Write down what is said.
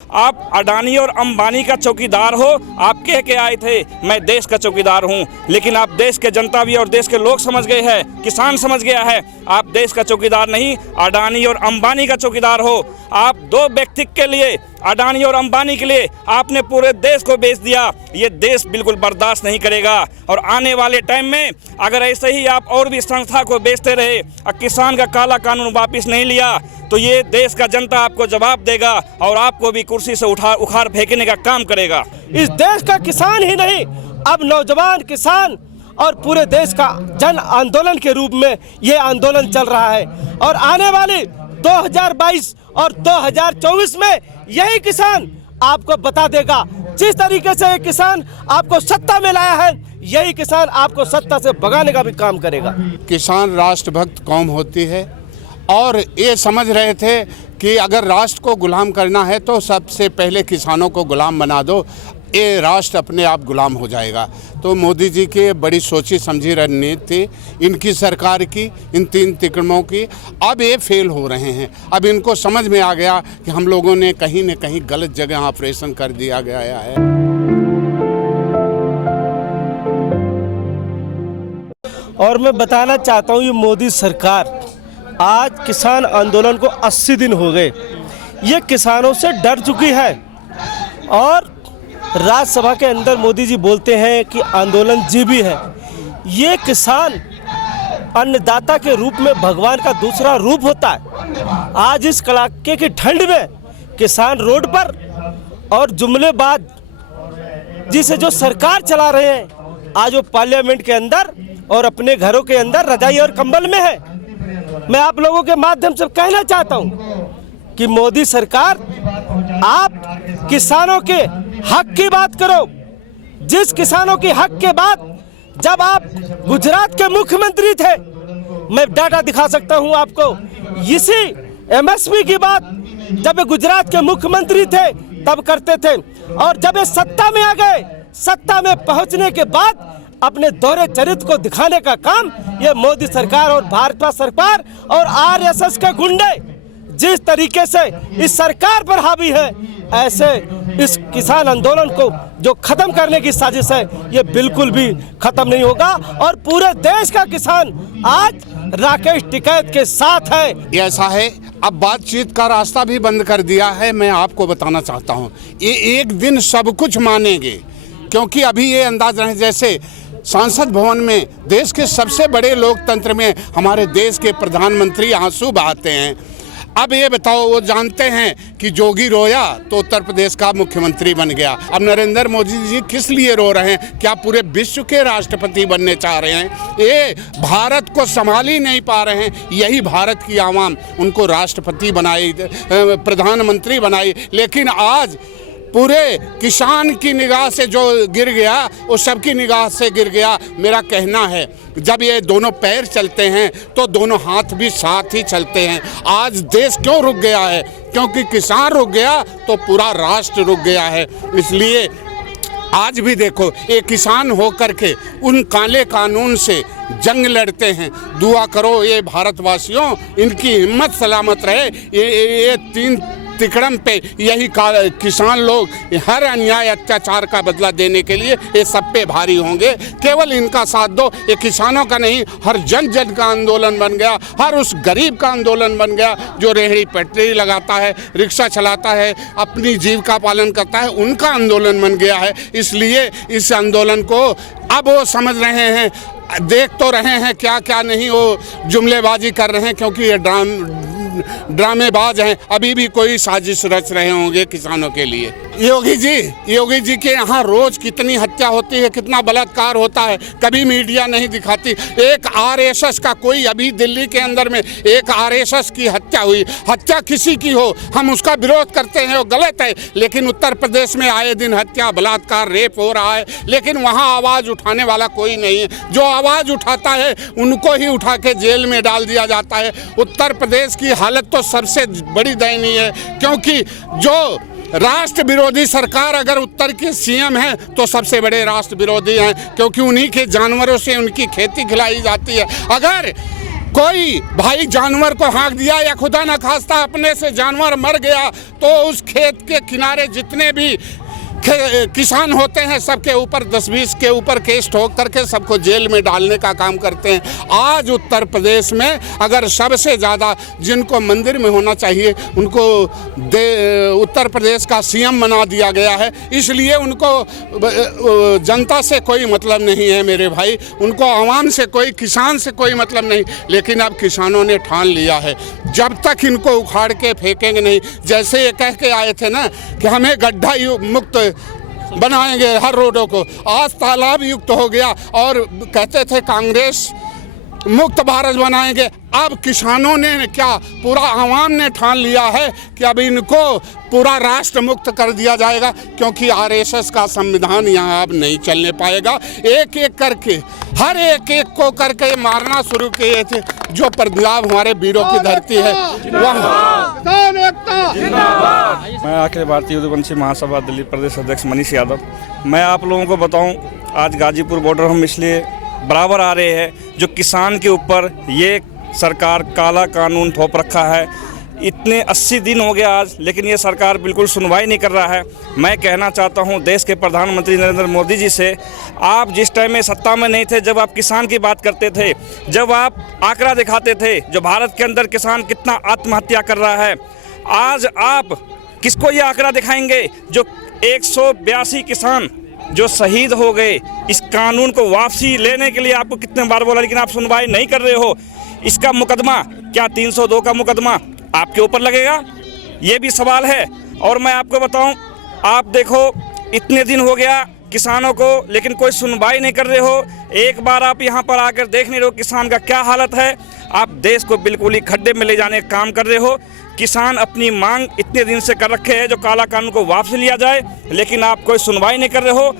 आप अडानी और अंबानी का चौकीदार हो। आप कह के आए थे मैं देश का चौकीदार हूं, लेकिन आप देश के जनता भी और देश के लोग समझ गए हैं, किसान समझ गया है आप देश का चौकीदार नहीं, अडानी और अंबानी का चौकीदार हो। आप दो व्यक्ति के लिए, अडानी और अंबानी के लिए आपने पूरे देश को बेच दिया। ये देश बिल्कुल बर्दाश्त नहीं करेगा और आने वाले टाइम में अगर ऐसे ही आप और भी संस्था को बेचते रहे और किसान का काला कानून वापस नहीं लिया तो ये देश का जनता आपको जवाब देगा और आपको भी कुर्सी से उखाड़ फेंकने का काम करेगा। इस देश का किसान ही नहीं, अब नौजवान किसान और पूरे देश का जन आंदोलन के रूप में ये आंदोलन चल रहा है और आने वाली 2022 और 2024 में यही किसान आपको बता देगा। जिस तरीके से ये किसान आपको सत्ता में लाया है, यही किसान आपको सत्ता से भगाने का भी काम करेगा। किसान राष्ट्रभक्त कौम होती है और ये समझ रहे थे कि अगर राष्ट्र को गुलाम करना है तो सबसे पहले किसानों को गुलाम बना दो, ये राष्ट्र अपने आप गुलाम हो जाएगा। तो मोदी जी की बड़ी सोची समझी रणनीति थी इनकी सरकार की, इन 3 तिकड़मों की। अब ये फेल हो रहे हैं। अब इनको समझ में आ गया कि हम लोगों ने कहीं न कहीं गलत जगह ऑपरेशन कर दिया गया है। और मैं बताना चाहता हूँ, ये मोदी सरकार, आज किसान आंदोलन को 80 दिन हो गए, ये किसानों से डर चुकी है और राज्यसभा के अंदर मोदी जी बोलते हैं कि आंदोलन जीवी है। ये किसान अन्नदाता के रूप में भगवान का दूसरा रूप होता है। आज इस कड़ाके की ठंड में किसान रोड पर और जुमलेबाज जिसे जो सरकार चला रहे हैं, आज वो पार्लियामेंट के अंदर और अपने घरों के अंदर रजाई और कंबल में है। मैं आप लोगों के माध्यम से कहना चाहता हूं कि मोदी सरकार, आप किसानों के हक की बात करो। जिस किसानों की हक के बाद जब आप गुजरात के मुख्यमंत्री थे, मैं डाटा दिखा सकता हूं आपको, इसी एमएसपी की बात जब गुजरात के मुख्यमंत्री थे तब करते थे और जब ये सत्ता में आ गए, सत्ता में पहुंचने के बाद अपने दोहरे चरित्र को दिखाने का काम ये मोदी सरकार और भाजपा सरकार और आरएसएस के गुंडे जिस तरीके से इस सरकार पर हावी है, ऐसे इस किसान आंदोलन को जो खत्म करने की साजिश है, ये बिल्कुल भी खत्म नहीं होगा और पूरे देश का किसान आज राकेश टिकैत के साथ है। ऐसा है, अब बातचीत का रास्ता भी बंद कर दिया है। मैं आपको बताना चाहता हूँ, ये एक दिन सब कुछ मानेंगे, क्योंकि अभी ये अंदाज रहे जैसे संसद भवन में देश के सबसे बड़े लोकतंत्र में हमारे देश के प्रधानमंत्री आंसू बहाते हैं। अब ये बताओ, वो जानते हैं कि जोगी रोया तो उत्तर प्रदेश का मुख्यमंत्री बन गया। अब नरेंद्र मोदी जी किस लिए रो रहे हैं? क्या पूरे विश्व के राष्ट्रपति बनने चाह रहे हैं? ये भारत को संभाल ही नहीं पा रहे हैं। यही भारत की आवाम उनको राष्ट्रपति बनाई, प्रधानमंत्री बनाई, लेकिन आज पूरे किसान की निगाह से जो गिर गया वो सबकी निगाह से गिर गया। मेरा कहना है, जब ये दोनों पैर चलते हैं तो दोनों हाथ भी साथ ही चलते हैं। आज देश क्यों रुक गया है? क्योंकि किसान रुक गया तो पूरा राष्ट्र रुक गया है। इसलिए आज भी देखो, ये किसान होकर के उन काले कानून से जंग लड़ते हैं। दुआ करो ये भारतवासियों, इनकी हिम्मत सलामत रहे। ये 3 तिकड़म पे यही किसान लोग हर अन्याय अत्याचार का बदला देने के लिए ये सब पे भारी होंगे। केवल इनका साथ दो। ये किसानों का नहीं, हर जन जन का आंदोलन बन गया, हर उस गरीब का आंदोलन बन गया जो रेहड़ी पटरी लगाता है, रिक्शा चलाता है, अपनी जीविका पालन करता है, उनका आंदोलन बन गया है। इसलिए इस आंदोलन को अब वो समझ रहे हैं, देख तो रहे हैं क्या क्या नहीं वो जुमलेबाजी कर रहे हैं, क्योंकि ये ड्रामेबाज हैं। अभी भी कोई साजिश रच रहे होंगे किसानों के लिए। योगी जी के यहाँ रोज कितनी हत्या होती है, कितना बलात्कार होता है, कभी मीडिया नहीं दिखाती। एक आरएसएस का कोई, अभी दिल्ली के अंदर में एक आरएसएस की हत्या हुई। हत्या किसी की हो, हम उसका विरोध करते हैं, वो गलत है, लेकिन उत्तर प्रदेश में आए दिन हत्या, बलात्कार, रेप हो रहा है, लेकिन वहाँ आवाज़ उठाने वाला कोई नहीं है। जो आवाज़ उठाता है उनको ही उठा के जेल में डाल दिया जाता है। उत्तर प्रदेश की हालत तो सबसे बड़ी दयनीय है, क्योंकि जो राष्ट्र विरोधी सरकार अगर उत्तर के सीएम हैं तो सबसे बड़े राष्ट्र विरोधी हैं, क्योंकि उन्हीं के जानवरों से उनकी खेती खिलाई जाती है। अगर कोई भाई जानवर को हाँक दिया या खुदा न खास्ता अपने से जानवर मर गया तो उस खेत के किनारे जितने भी किसान होते हैं सबके ऊपर 10-20 के ऊपर केस ठोक करके सबको जेल में डालने का काम करते हैं। आज उत्तर प्रदेश में अगर सबसे ज़्यादा जिनको मंदिर में होना चाहिए उनको उत्तर प्रदेश का सीएम बना दिया गया है, इसलिए उनको जनता से कोई मतलब नहीं है मेरे भाई, उनको आवाम से कोई, किसान से कोई मतलब नहीं। लेकिन अब किसानों ने ठान लिया है जब तक इनको उखाड़ के फेंकेंगे नहीं, जैसे ये कह के आए थे ना कि हमें गड्ढा मुक्त बनाएंगे हर रोडों को, आज तालाब युक्त हो गया, और कहते थे कांग्रेस मुक्त भारत बनाएंगे। अब किसानों ने क्या, पूरा आवाम ने ठान लिया है कि अब इनको पूरा राष्ट्र मुक्त कर दिया जाएगा, क्योंकि आरएसएस का संविधान यहाँ अब नहीं चलने पाएगा। एक एक करके, हर एक एक को करके मारना शुरू किए थे। जो पंजाब हमारे वीरों की धरती है वहाँ। मैं अखिल भारतीय उद्योगपति महासभा दिल्ली प्रदेश अध्यक्ष मनीष यादव। मैं आप लोगों को बताऊं, आज गाजीपुर बॉर्डर हम इसलिए बराबर आ रहे हैं जो किसान के ऊपर ये सरकार काला कानून थोप रखा है। इतने 80 दिन हो गए आज, लेकिन ये सरकार बिल्कुल सुनवाई नहीं कर रहा है। मैं कहना चाहता हूँ देश के प्रधानमंत्री नरेंद्र मोदी जी से, आप जिस टाइम में सत्ता में नहीं थे, जब आप किसान की बात करते थे, जब आप आंकड़ा दिखाते थे जो भारत के अंदर किसान कितना आत्महत्या कर रहा है, आज आप किसको ये आंकड़ा दिखाएंगे जो 182 किसान जो शहीद हो गए? इस कानून को वापसी लेने के लिए आपको कितने बार बोला, लेकिन आप सुनवाई नहीं कर रहे हो। इसका मुकदमा क्या 302 का मुकदमा आपके ऊपर लगेगा? ये भी सवाल है। और मैं आपको बताऊं, आप देखो इतने दिन हो गया किसानों को, लेकिन कोई सुनवाई नहीं कर रहे हो। एक बार आप यहाँ पर आकर देख नहीं रहे हो किसान का क्या हालत है। आप देश को बिल्कुल ही खड्डे में ले जाने का काम कर रहे हो। किसान अपनी मांग इतने दिन से कर रखे हैं जो काला कानून को वापस लिया जाए, लेकिन आप कोई सुनवाई नहीं कर रहे हो।